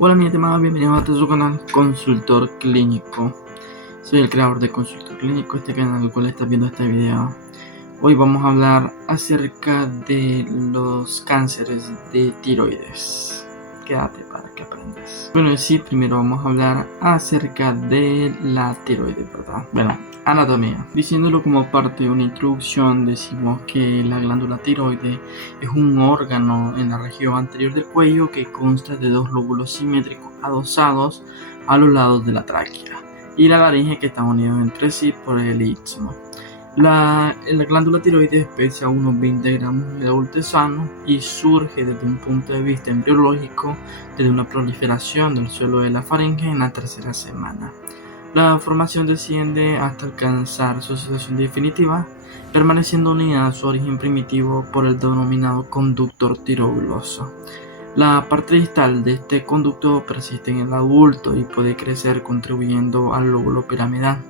Hola mi estimado, bienvenidos a su canal Consultor Clínico. Soy el creador de Consultor Clínico, este canal al cual estás viendo este video. Hoy vamos a hablar acerca de los cánceres de tiroides. Quédate para que aprendas. Bueno, sí, primero vamos a hablar acerca de la tiroides, ¿verdad? Bueno, anatomía. Diciéndolo como parte de una introducción, decimos que la glándula tiroide es un órgano en la región anterior del cuello que consta de dos lóbulos simétricos adosados a los lados de la tráquea y la laringe, que están unidos entre sí por el istmo. La glándula tiroides pesa unos 20 gramos en el adulto sano y surge desde un punto de vista embriológico desde una proliferación del suelo de la faringe en la tercera semana. La formación desciende hasta alcanzar su situación definitiva, permaneciendo unida a su origen primitivo por el denominado conductor tiroidoso. La parte distal de este conducto persiste en el adulto y puede crecer contribuyendo al lóbulo piramidal.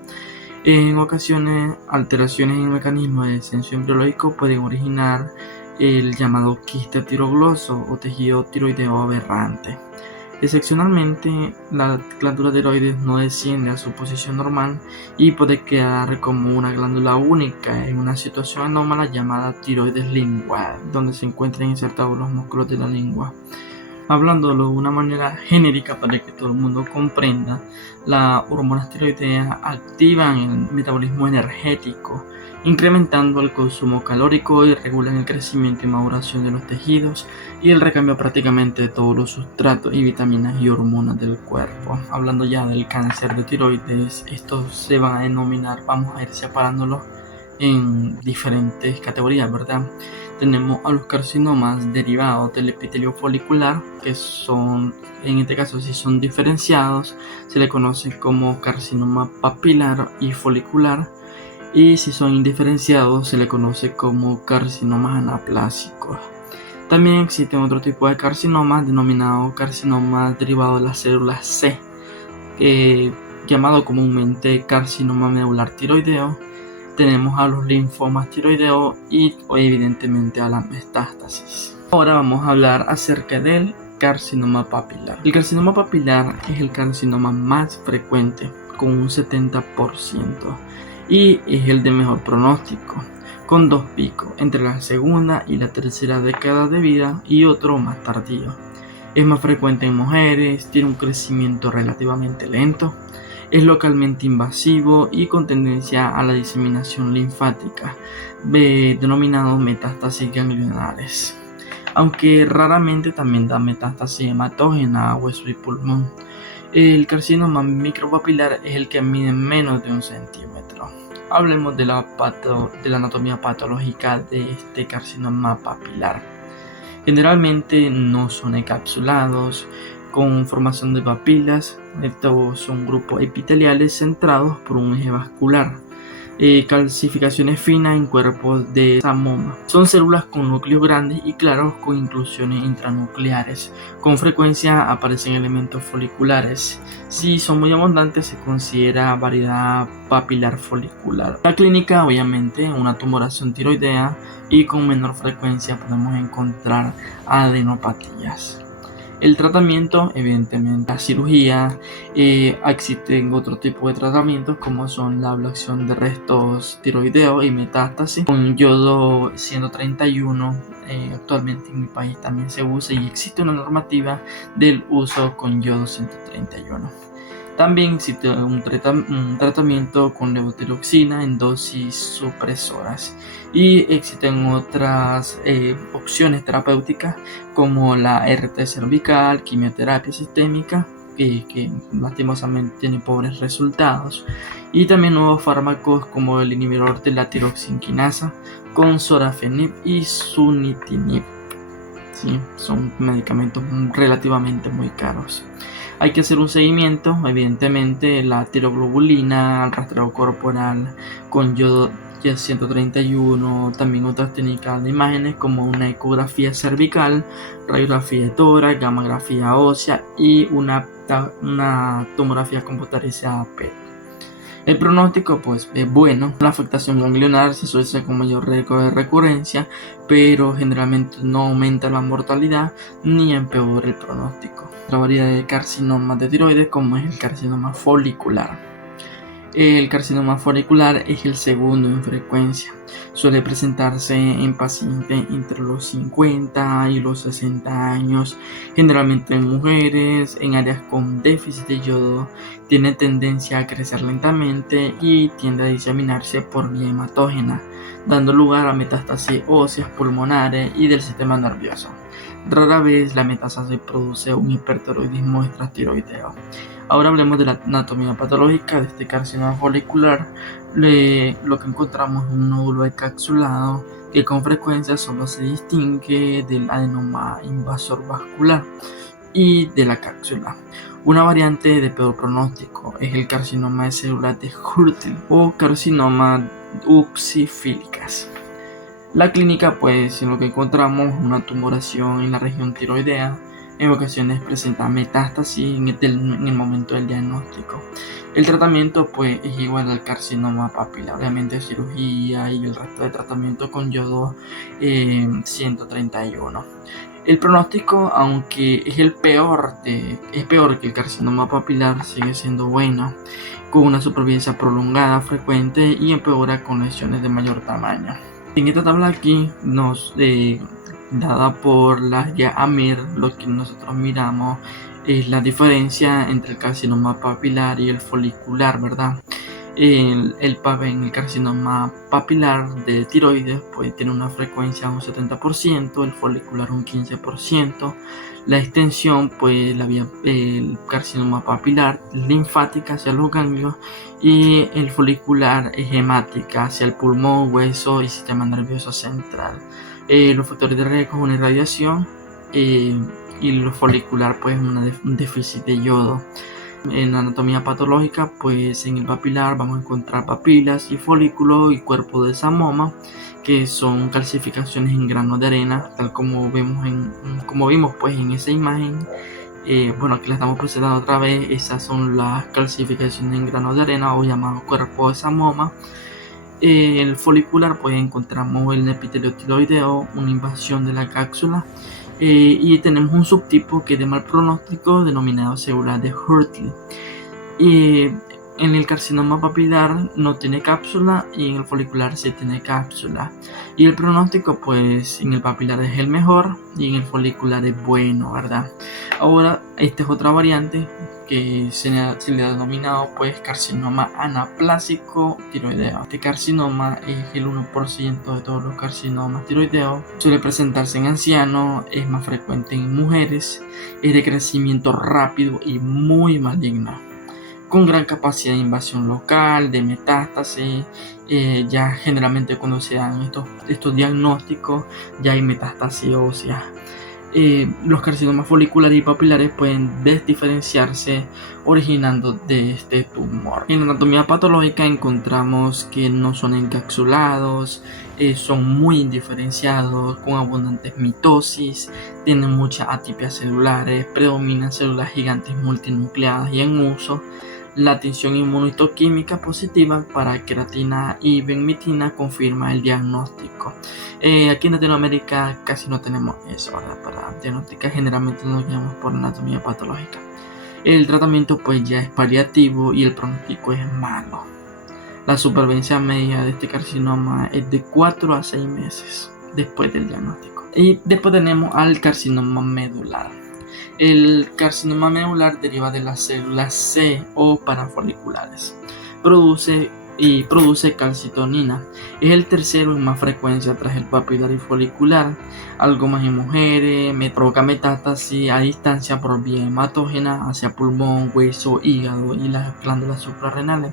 En ocasiones, alteraciones en el mecanismo de descenso embriológico pueden originar el llamado quiste tirogloso o tejido tiroideo aberrante. Excepcionalmente, la glándula tiroides no desciende a su posición normal y puede quedar como una glándula única en una situación anómala llamada tiroides lingual, donde se encuentran insertados los músculos de la lengua. Hablándolo de una manera genérica para que todo el mundo comprenda, las hormonas tiroideas activan el metabolismo energético, incrementando el consumo calórico y regulan el crecimiento y maduración de los tejidos y el recambio prácticamente de todos los sustratos y vitaminas y hormonas del cuerpo. Hablando ya del cáncer de tiroides, estos se van a denominar, vamos a ir separándolos en diferentes categorías, ¿verdad? Tenemos a los carcinomas derivados del epitelio folicular, que son, en este caso, si son diferenciados, se le conoce como carcinoma papilar y folicular, y si son indiferenciados, se le conoce como carcinomas anaplásicos. También existen otro tipo de carcinomas denominados carcinomas derivados de las células C, llamado comúnmente carcinoma medular tiroideo. Tenemos a los linfomas tiroideos y evidentemente a la metástasis. Ahora vamos a hablar acerca del carcinoma papilar. El carcinoma papilar es el carcinoma más frecuente, con un 70%, y es el de mejor pronóstico, con dos picos entre la segunda y la tercera década de vida y otro más tardío. Es más frecuente en mujeres, tiene un crecimiento relativamente lento, es localmente invasivo y con tendencia a la diseminación linfática, denominados metástasis ganglionares, aunque raramente también da metástasis hematógena a hueso y pulmón. El carcinoma micropapilar es el que mide menos de 1 centímetro. Hablemos de la anatomía patológica de este carcinoma papilar. Generalmente no son encapsulados, con formación de papilas. Estos son grupos epiteliales centrados por un eje vascular. Calcificaciones finas en cuerpos de samoma. Son células con núcleos grandes y claros con inclusiones intranucleares. Con frecuencia aparecen elementos foliculares. Si son muy abundantes, se considera variedad papilar folicular. La clínica, obviamente, una tumoración tiroidea, y con menor frecuencia podemos encontrar adenopatías. El tratamiento, evidentemente, la cirugía. Existen otro tipo de tratamientos como son la ablación de restos tiroideos y metástasis con yodo 131. Actualmente en mi país también se usa y existe una normativa del uso con yodo 131. También existe un tratamiento con levotiroxina en dosis supresoras, y existen otras opciones terapéuticas como la RT cervical, quimioterapia sistémica, que lastimosamente tiene pobres resultados, y también nuevos fármacos como el inhibidor de la tiroxinquinasa con sorafenib y sunitinib. Sí, son medicamentos relativamente muy caros. Hay que hacer un seguimiento, evidentemente, la tiroglobulina, el rastreo corporal con yodo 131, también otras técnicas de imágenes como una ecografía cervical, radiografía de tórax, gammagrafía ósea y una tomografía computarizada PET. El pronóstico pues es bueno. La afectación ganglionar se suele con mayor riesgo de recurrencia, pero generalmente no aumenta la mortalidad ni empeora el pronóstico. Otra variedad de carcinomas de tiroides, como es el carcinoma folicular. El carcinoma folicular es el segundo en frecuencia. Suele presentarse en pacientes entre los 50 y los 60 años, generalmente en mujeres, en áreas con déficit de yodo. Tiene tendencia a crecer lentamente y tiende a diseminarse por vía hematógena, dando lugar a metástasis óseas, pulmonares y del sistema nervioso. Rara vez la metástasis produce un hipertiroidismo extratiroideo. Ahora hablemos de la anatomía patológica de este carcinoma folicular. Lo que encontramos es un nódulo encapsulado que con frecuencia solo se distingue del adenoma invasor vascular y de la cápsula. Una variante de peor pronóstico es el carcinoma de células de Hurtil o carcinoma uxifílicas. La clínica, pues, en lo que encontramos una tumoración en la región tiroidea. En ocasiones presenta metástasis en el momento del diagnóstico. El tratamiento pues es igual al carcinoma papilar, obviamente cirugía y el resto de tratamiento con yodo 131. El pronóstico, aunque es peor que el carcinoma papilar, sigue siendo bueno, con una supervivencia prolongada, frecuente y empeora con lesiones de mayor tamaño. En esta tabla aquí dada por la guía AMIR, lo que nosotros miramos es la diferencia entre el carcinoma papilar y el folicular, ¿verdad? En el carcinoma papilar de tiroides pues tiene una frecuencia de un 70%, el folicular un 15%. La extensión, pues el carcinoma papilar linfática hacia los ganglios y el folicular es hemática hacia el pulmón, hueso y sistema nervioso central. Los factores de riesgo, una irradiación y lo folicular pues un déficit de yodo. En la anatomía patológica, pues en el papilar vamos a encontrar papilas y folículos y cuerpo de samoma, que son calcificaciones en granos de arena, tal como vimos pues en esa imagen. Aquí la estamos presentando otra vez. Esas son las calcificaciones en granos de arena o llamado cuerpo de samoma. El folicular pues encontramos el epitelio tiroideo, una invasión de la cápsula. Y tenemos un subtipo que es de mal pronóstico denominado célula de Hurtil. En el carcinoma papilar no tiene cápsula y en el folicular sí tiene cápsula. Y el pronóstico pues en el papilar es el mejor y en el folicular es bueno, ¿verdad? Ahora esta es otra variante que se le ha denominado pues carcinoma anaplásico tiroideo. Este carcinoma es el 1% de todos los carcinomas tiroideos. Suele presentarse en ancianos, es más frecuente en mujeres, es de crecimiento rápido y muy maligno, con gran capacidad de invasión local, de metástasis. Ya generalmente cuando se dan estos diagnósticos ya hay metástasis ósea. Los carcinomas foliculares y papilares pueden desdiferenciarse originando de este tumor. En la anatomía patológica encontramos que no son encapsulados, son muy indiferenciados, con abundantes mitosis, tienen muchas atipias celulares, predominan células gigantes multinucleadas y en uso. La tinción inmunohistoquímica positiva para queratina y benmitina confirma el diagnóstico. Aquí en Latinoamérica casi no tenemos eso, ¿verdad? Para diagnosticar generalmente nos guiamos por anatomía patológica. El tratamiento pues ya es paliativo y el pronóstico es malo. La supervivencia media de este carcinoma es de 4 a 6 meses después del diagnóstico. Y después tenemos al carcinoma medular. El carcinoma medular deriva de las células C o parafoliculares. Produce calcitonina. Es el tercero en más frecuencia tras el papilar y folicular. Algo más en mujeres. Provoca metástasis a distancia por vía hematógena hacia pulmón, hueso, hígado y las glándulas suprarrenales.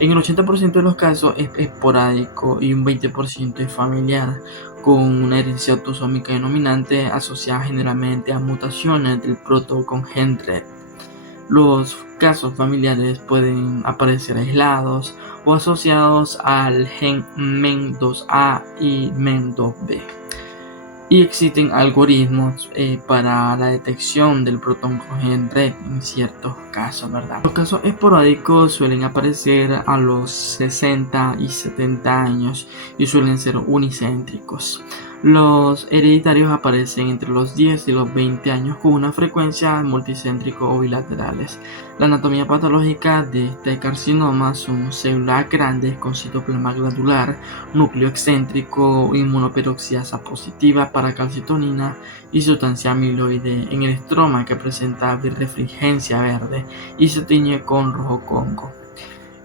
En el 80% de los casos es esporádico y un 20% es familiar, con una herencia autosómica dominante asociada generalmente a mutaciones del proto-gen red. Los casos familiares pueden aparecer aislados o asociados al gen MEN2A y MEN2B. y existen algoritmos para la detección del protoncogen RET en ciertos casos, ¿verdad? Los casos esporádicos suelen aparecer a los 60 y 70 años y suelen ser unicéntricos. Los hereditarios aparecen entre los 10 y los 20 años con una frecuencia multicéntrico o bilaterales. La anatomía patológica de este carcinoma son células grandes con citoplasma glandular, núcleo excéntrico, inmunoperoxidasa positiva para calcitonina y sustancia amiloide en el estroma que presenta birrefringencia verde y se tiñe con rojo congo.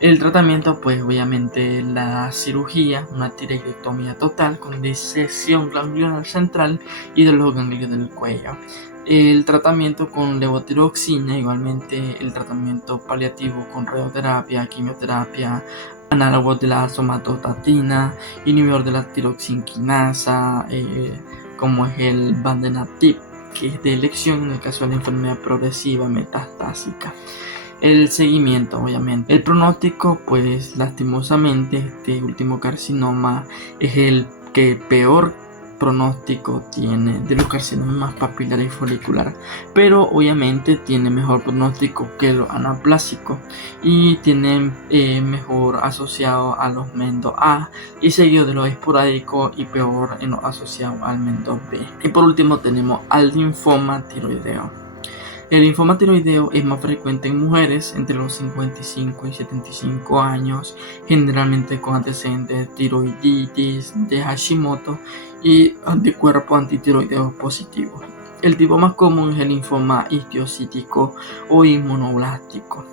El tratamiento, pues obviamente la cirugía, una tiroidectomía total con disección ganglionar central y de los ganglios del cuello. El tratamiento con levotiroxina, igualmente el tratamiento paliativo con radioterapia, quimioterapia, análogos de la somatostatina, inhibidor de la tiroxinquinasa, como es el Vandenatip, que es de elección en el caso de la enfermedad progresiva metastásica. El seguimiento, obviamente. El pronóstico, pues lastimosamente, este último carcinoma es el que peor pronóstico tiene de los carcinomas papilar y folicular, pero obviamente tiene mejor pronóstico que los anaplásicos y tiene mejor asociado a los Mendo A y seguido de los esporádicos y peor en los asociados al Mendo B. Y por último tenemos al linfoma tiroideo. El linfoma tiroideo es más frecuente en mujeres entre los 55 y 75 años, generalmente con antecedentes de tiroiditis, de Hashimoto y anticuerpos antitiroideos positivos. El tipo más común es el linfoma histiocytítico o inmunoblástico.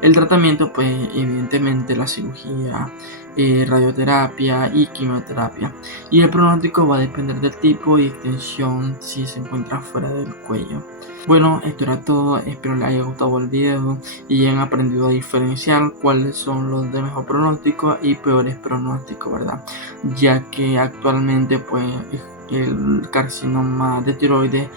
El tratamiento, pues evidentemente la cirugía, radioterapia y quimioterapia. Y el pronóstico va a depender del tipo y extensión si se encuentra fuera del cuello. Bueno, esto era todo, espero les haya gustado el video y hayan aprendido a diferenciar cuáles son los de mejor pronóstico y peores pronósticos, ¿verdad? Ya que actualmente pues el carcinoma de tiroides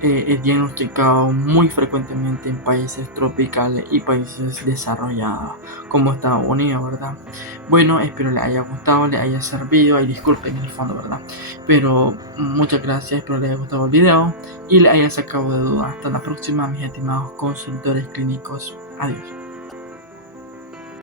es diagnosticado muy frecuentemente en países tropicales y países desarrollados como Estados Unidos, ¿verdad? Bueno, espero les haya gustado, les haya servido y disculpen en el fondo, ¿verdad? Pero muchas gracias, espero les haya gustado el video y les haya sacado de dudas. Hasta la próxima, mis estimados consultores clínicos. Adiós.